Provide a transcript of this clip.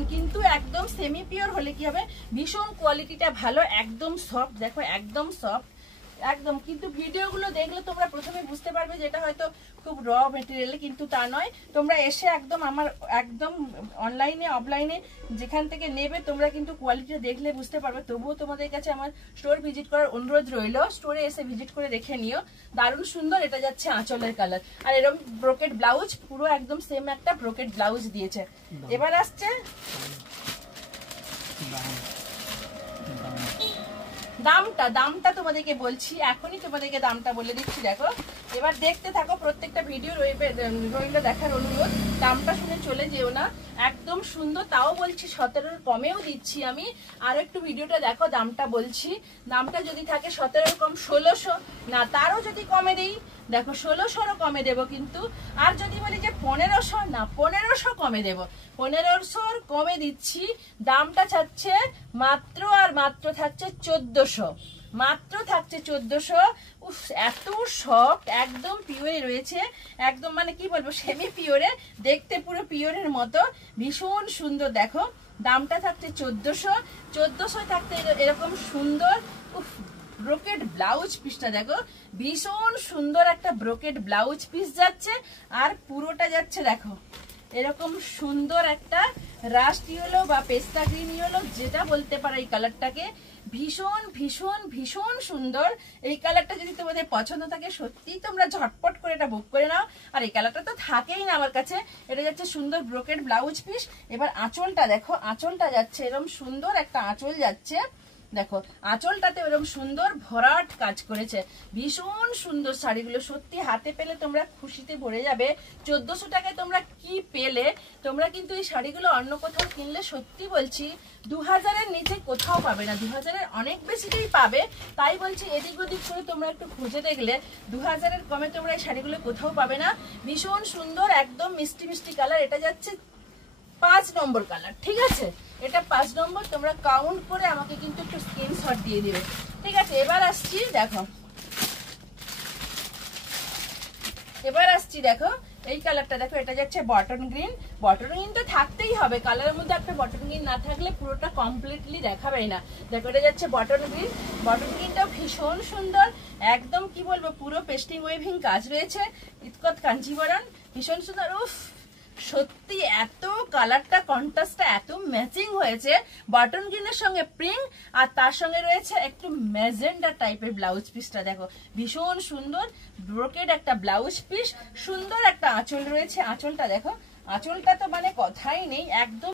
দেখুন কিন্তু একদম সেমি পিওর হলে কি হবে, ভীষণ কোয়ালিটিটা ভালো, একদম সফট, দেখো একদম সফট একদম। কিন্তু ভিডিওগুলো দেখলে তোমরা প্রথমে বুঝতে পারবে যেটা হয়তো খুব র মেটেরিয়াল, কিন্তু তা নয়। তোমরা এসে একদম আমার একদম অনলাইনে অফলাইনে যেখান থেকে নেবে তোমরা কিন্তু কোয়ালিটিটা দেখলে বুঝতে পারবে। তবুও তোমাদের কাছে আমার স্টোর ভিজিট করার অনুরোধ রইল, স্টোরে এসে ভিজিট করে দেখে নিও। দারুণ সুন্দর। এটা যাচ্ছে আঁচলের কালার, আর এরকম ব্রোকেট ব্লাউজ, পুরো একদম সেম একটা ব্রোকেট ব্লাউজ দিয়েছে। এবার আসছে দামটা তোমাদেরকে বলছি, এখনই তোমাদেরকে দামটা বলে দিচ্ছি। দেখো এবার দেখতে থাকো, প্রত্যেকটা ভিডিও রইল দেখার অনুরোধ। দামটা শুনে চলে যেও না, একদম সুন্দর। তাও বলছি 17-র কমেও দিচ্ছি আমি। আর একটু ভিডিওটা দেখো, দামটা বলছি। দামটা যদি থাকে 17-র কম 1600, না তারও যদি কমে দিই, দেখো 1600-রও কমে দেবো কিন্তু। আর যদি বলি যে 1500, না 1500 কমে দেবো, 1500-র কমে দিচ্ছি। দামটা থাকছে মাত্র আর মাত্র থাকছে 1400, মাত্র থাকছে 1400। উফ, এত সফট, একদম পিওরে রয়েছে, একদম মানে কি বলবো সেমি পিওরে, দেখতে পুরো পিওরের মতো, ভীষণ সুন্দর। দেখো দামটা থাকছে 1400 থাকতে এরকম সুন্দর। উফ, ব্রোকেট ব্লাউজ পিসটা দেখো, ভীষণ সুন্দর একটা ব্রোকেট ব্লাউজ পিস যাচ্ছে। আর পুরোটা যাচ্ছে দেখো এরকম সুন্দর একটা রাস্ট ইয়েলো বা পেস্তা গ্রিন ইয়েলো, যেটা বলতে পারো এই কালারটাকে, ভীষণ ভীষণ ভীষণ সুন্দর। এই কালারটা যদি তোমাদের পছন্দ থাকে সত্যিই তোমরা ঝটপট করে এটা বুক করে নাও। আর এই কালারটা তো থাকেই না আমার কাছে। এটা যাচ্ছে সুন্দর ব্রোকেট ব্লাউজ পিস। এবার আঁচলটা দেখো, আঁচলটা যাচ্ছে এরকম সুন্দর একটা আঁচল যাচ্ছে। দেখো আঁচলটাতে এরকম সুন্দর ভরাট কাজ করেছে, ভীষণ সুন্দর। শাড়িগুলো সত্যি হাতে পেলে তোমরা খুশিতে ভরে যাবে। 1400 টাকায় তোমরা কি পেলে? তোমরা কিন্তু এই শাড়িগুলো অন্য কোথাও কিনলে সত্যি বলছি 2000-এর নিচে কোথাও পাবে না, 2000-এর অনেক বেশিতেই পাবে। তাই বলছি এদিক ওদিক করে তোমরা একটু খুঁজে দেখলে 2000-এর কমে তোমরা এই শাড়িগুলো কোথাও পাবে না। ভীষণ সুন্দর, একদম মিষ্টি মিষ্টি কালার। এটা যাচ্ছে 5 নম্বর কালার, ঠিক আছে? এটা 5 নম্বর। তোমরা কাউন্ট করে আমাকে কিন্তু একটু স্ক্রিনশট দিয়ে দিবে, ঠিক আছে? এবার আসছি দেখো, দেখো এই কালারটা দেখো, এটা যাচ্ছে বটন গ্রিন। বটন গ্রিন তো থাকতেই হবে, কালারের মধ্যে একটা বটন গ্রিন না থাকলে পুরোটা কমপ্লিটলি দেখাবেই না। দেখো এটা যাচ্ছে বটন গ্রিন। বটন গ্রিনটাও ভীষণ সুন্দর, একদম কি বলবো পুরো পেস্টিং ওয়েভিং কাজ রয়েছে, ইতকত কাঞ্জিবরণ, ভীষণ সুন্দর। উফ, সত্যি এত কালারটা কন্ট্রাস্টটা এত ম্যাচিং হয়েছে, বটন গ্রিনের সঙ্গে পিঙ্ক, আর তার সঙ্গে রয়েছে একটু ম্যাজেন্ডা টাইপের ব্লাউজ পিসটা। দেখো ভীষণ সুন্দর ব্রোকেড একটা ব্লাউজ পিস, সুন্দর একটা আঁচল রয়েছে। আঁচলটা দেখো, আঁচলটা তো মানে কথাই নেই, একদম